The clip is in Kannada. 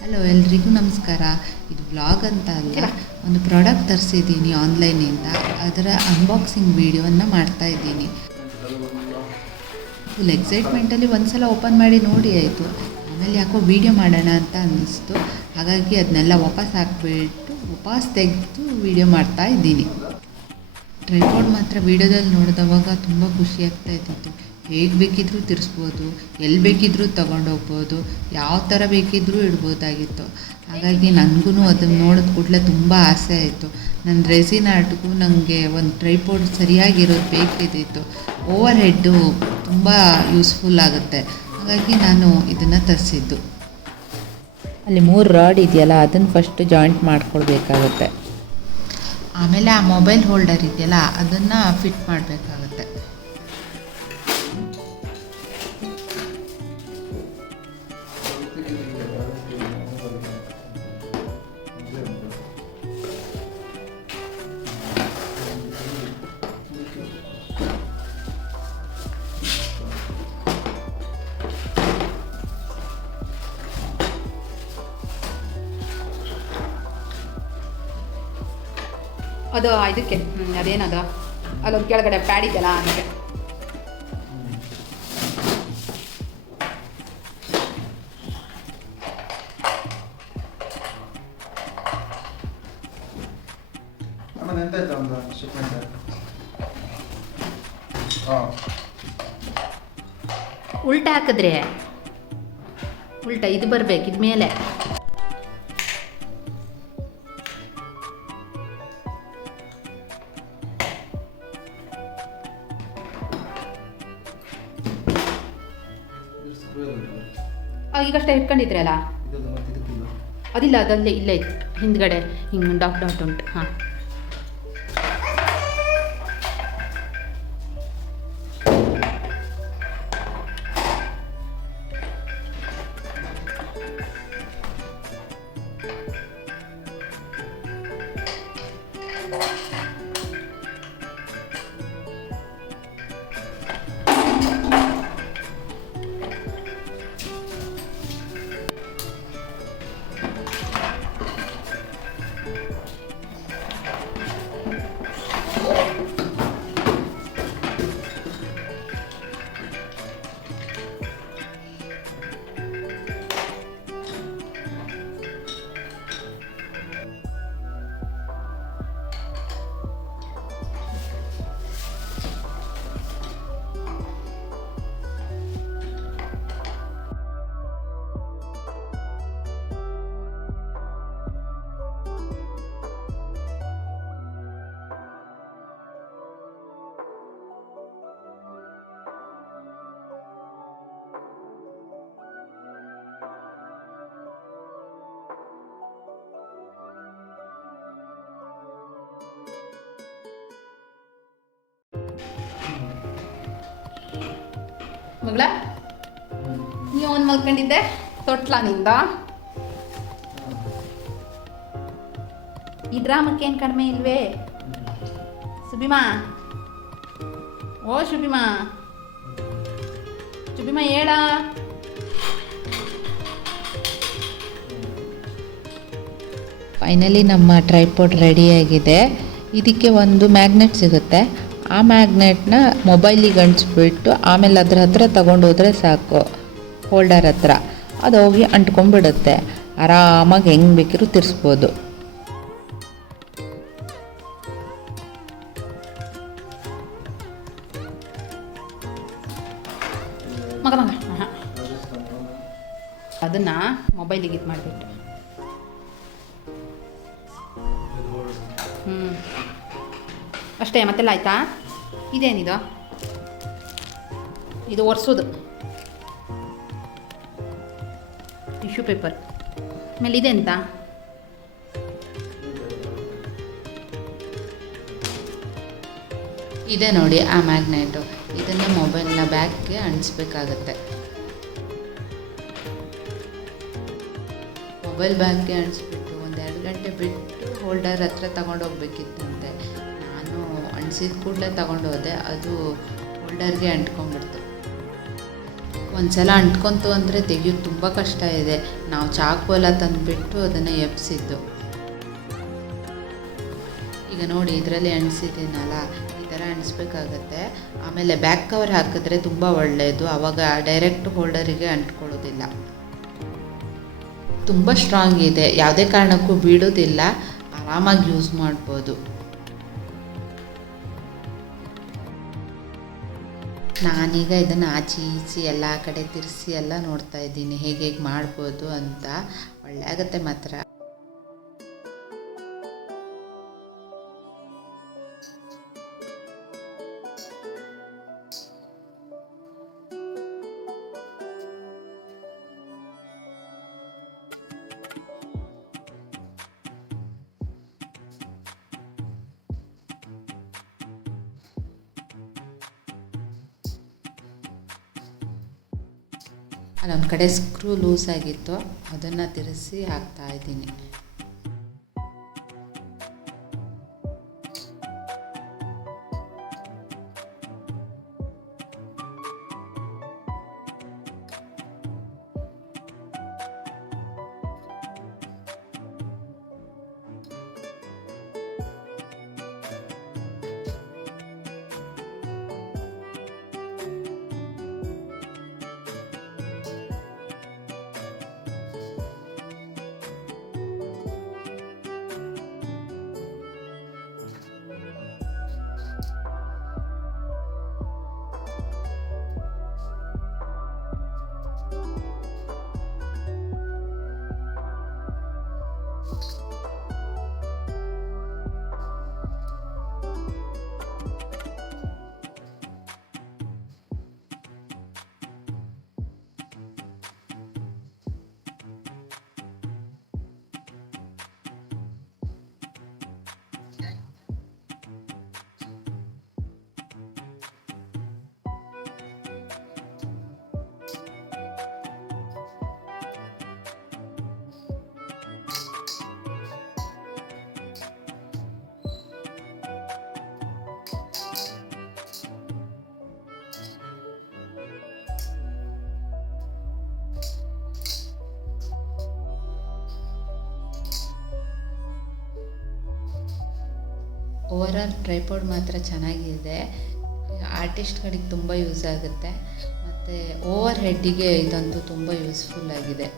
ಹಲೋ ಎಲ್ರಿಗೂ ನಮಸ್ಕಾರ. ಇದು ವ್ಲಾಗ್ ಅಂತ ಅಲ್ಲ, ಒಂದು ಪ್ರಾಡಕ್ಟ್ ತರಿಸಿದ್ದೀನಿ ಆನ್ಲೈನಿಂದ. ಅದರ ಅನ್ಬಾಕ್ಸಿಂಗ್ ವೀಡಿಯೋವನ್ನು ಮಾಡ್ತಾಯಿದ್ದೀನಿ. ಫುಲ್ ಎಕ್ಸೈಟ್ಮೆಂಟಲ್ಲಿ ಒಂದು ಸಲ ಓಪನ್ ಮಾಡಿ ನೋಡಿ ಆಯಿತು. ಆಮೇಲೆ ಯಾಕೋ ವೀಡಿಯೋ ಮಾಡೋಣ ಅಂತ ಅನ್ನಿಸ್ತು. ಹಾಗಾಗಿ ಅದನ್ನೆಲ್ಲ ವಾಪಸ್ ತೆಗೆದು ವೀಡಿಯೋ ಮಾಡ್ತಾ ಇದ್ದೀನಿ. ಟ್ರೈಪಾಡ್ ಮಾತ್ರ ವೀಡಿಯೋದಲ್ಲಿ ನೋಡಿದವಾಗ ತುಂಬ ಖುಷಿ ಆಗ್ತಾ ಇದ್ದಿತ್ತು. ಹೇಗೆ ಬೇಕಿದ್ರೂ ತಿರ್ಸ್ಬೋದು, ಎಲ್ಲಿ ಬೇಕಿದ್ರೂ ತೊಗೊಂಡೋಗ್ಬೋದು, ಯಾವ ಥರ ಬೇಕಿದ್ರೂ ಇಡ್ಬೋದಾಗಿತ್ತು. ಹಾಗಾಗಿ ನನಗೂ ಅದನ್ನು ನೋಡಿದ ಕೂಡಲೇ ತುಂಬ ಆಸೆ ಆಯಿತು. ನನ್ನ ರೆಸಿನ್ ಆರ್ಟ್ಗೂ ನನಗೆ ಒಂದು ಟ್ರೈಪಾಡ್ ಸರಿಯಾಗಿರೋದು ಬೇಕಿದ್ದಿತ್ತು. ಓವರ್ ಹೆಡ್ಡು ತುಂಬ ಯೂಸ್ಫುಲ್ ಆಗುತ್ತೆ. ಹಾಗಾಗಿ ನಾನು ಇದನ್ನು ತರಿಸಿದ್ದು. ಅಲ್ಲಿ 3 ರಾಡ್ ಇದೆಯಲ್ಲ, ಅದನ್ನು ಫಸ್ಟ್ ಜಾಯಿಂಟ್ ಮಾಡ್ಕೊಳ್ಬೇಕಾಗತ್ತೆ. ಆಮೇಲೆ ಆ ಮೊಬೈಲ್ ಹೋಲ್ಡರ್ ಇದೆಯಲ್ಲ, ಅದನ್ನು ಫಿಟ್ ಮಾಡಬೇಕಾಗತ್ತೆ. ಅದು ಇದಕ್ಕೆ ಅದೇನದು ಅಲ್ಲೊಂದು ಕೆಳಗಡೆ ಪ್ಯಾಡ್ ಇದೆಯಲ್ಲ ಅದಕ್ಕೆ. ಉಲ್ಟಾ ಹಾಕಿದ್ರೆ ಉಲ್ಟಾ ಇದು ಬರ್ಬೇಕು, ಇದು ಮೇಲೆ. ಈಗಷ್ಟೇ ಇಟ್ಕೊಂಡಿದ್ರೆ ಅಲ್ಲ, ಅದಿಲ್ಲ, ಅದಲ್ಲೇ ಇಲ್ಲೇ ಇತ್ತು ಹಿಂದ್ಗಡೆ ಹಿಂಗೆ ಡಾಟ್ ಡಾಟ್ ಉಂಟು. ಹಾಂ, ಮಗಳ ನೀವು ಒಂದು ಮಲ್ಕೊಂಡಿದ್ದೆ ತೊಟ್ಲ ನಿಂದ. ಈ ಡ್ರಾಮಕ್ಕೆ ಏನು ಕಡಿಮೆ ಇಲ್ವೇ ಸುಬಿಮಾ? ಓ ಶುಭಿಮಾ, ಶುಭಿಮಾ ಹೇಳ. ಫೈನಲಿ ನಮ್ಮ ಟ್ರೈಪಾಡ್ ರೆಡಿಯಾಗಿದೆ. ಇದಕ್ಕೆ ಒಂದು ಮ್ಯಾಗ್ನೆಟ್ ಸಿಗುತ್ತೆ. ಆ ಮ್ಯಾಗ್ನೆಟ್ನ ಮೊಬೈಲಿಗೆ ಅಂಟಿಸ್ಬಿಟ್ಟು ಆಮೇಲೆ ಅದ್ರ ಹತ್ರ ತಗೊಂಡೋದ್ರೆ ಸಾಕು, ಹೋಲ್ಡರ್ ಹತ್ರ ಅದು ಹೋಗಿ ಅಂಟ್ಕೊಂಡ್ಬಿಡುತ್ತೆ. ಆರಾಮಾಗಿ ಹೆಂಗೆ ಬೇಕಿದ್ರು ತಿರ್ಸ್ಬೋದು. ಮಗ ಮಗ ಅದನ್ನು ಮೊಬೈಲಿಗೆ ಇದು ಮಾಡಿಬಿಟ್ಟು ಅಷ್ಟೇ, ಮತ್ತೆಲ್ಲ ಆಯಿತಾ? ಇದೇನಿದು? ಇದು ಒರೆಸೋದು ಟಿಶ್ಯೂ ಪೇಪರ್. ಆಮೇಲೆ ಇದೆ ಅಂತ ಇದೆ ನೋಡಿ ಆ ಮ್ಯಾಗ್ನೆಟು. ಇದನ್ನು ಮೊಬೈಲ್ನ ಬ್ಯಾಗ್ಗೆ ಅಂಟಿಸ್ಬೇಕಾಗತ್ತೆ. ಮೊಬೈಲ್ ಬ್ಯಾಗ್ಗೆ ಅಂಟಿಸ್ಬಿಟ್ಟು 1-2 ಗಂಟೆ ಬಿಟ್ಟು ಹೋಲ್ಡರ್ ಹತ್ರ ತಗೊಂಡೋಗ್ಬೇಕಿತ್ತಂತೆ. ನಾನು ಅಂಟಿಸಿದ ಕೂಡಲೇ ತಗೊಂಡೋದೆ, ಅದು ಹೋಲ್ಡರ್ಗೆ ಅಂಟ್ಕೊಂಡ್ಬಿಡ್ತು. ಒಂದ್ಸಲ ಅಂಟ್ಕೊಂತು ಅಂದರೆ ತೆಗಿಯೋದು ತುಂಬ ಕಷ್ಟ ಇದೆ. ನಾವು ಚಾಕು ಎಲ್ಲ ತಂದುಬಿಟ್ಟು ಅದನ್ನು ಎಬ್ಸಿದ್ದು. ಈಗ ನೋಡಿ ಇದರಲ್ಲಿ ಅಂಟಿಸಿದ್ದೀನಲ್ಲ, ಈ ಥರ ಅಂಟಿಸ್ಬೇಕಾಗತ್ತೆ. ಆಮೇಲೆ ಬ್ಯಾಕ್ ಕವರ್ ಹಾಕಿದ್ರೆ ತುಂಬ ಒಳ್ಳೆಯದು, ಆವಾಗ ಡೈರೆಕ್ಟ್ ಹೋಲ್ಡರಿಗೆ ಅಂಟ್ಕೊಳ್ಳೋದಿಲ್ಲ. ತುಂಬ ಸ್ಟ್ರಾಂಗ್ ಇದೆ, ಯಾವುದೇ ಕಾರಣಕ್ಕೂ ಬೀಳೋದಿಲ್ಲ, ಆರಾಮಾಗಿ ಯೂಸ್ ಮಾಡ್ಬೋದು. ನಾನೀಗ ಇದನ್ನು ಆಚೆ ಈಚೆ ಎಲ್ಲ ಕಡೆ ತಿರ್ಸಿ ಎಲ್ಲ ನೋಡ್ತಾ ಇದ್ದೀನಿ ಹೇಗೆ ಮಾಡ್ಬೋದು ಅಂತ. ಒಳ್ಳೆ ಆಗುತ್ತೆ ಮಾತ್ರ. ಅಲ್ಲೊಂದು ಕಡೆ ಸ್ಕ್ರೂ ಲೂಸ್ ಆಗಿತ್ತು, ಅದನ್ನು ತಿರ್ಸಿ ಹಾಕ್ತಾ ಇದ್ದೀನಿ. ಓವರಾಲ್ ಟ್ರೈಪಾಡ್ ಮಾತ್ರ ಚೆನ್ನಾಗಿದೆ, ಆರ್ಟಿಸ್ಟ್ಗಳಿಗೆ ತುಂಬ ಯೂಸ್ ಆಗುತ್ತೆ. ಮತ್ತು ಓವರ್ ಹೆಡ್ಡಿಗೆ ಇದಂತೂ ತುಂಬ ಯೂಸ್ಫುಲ್ ಆಗಿದೆ.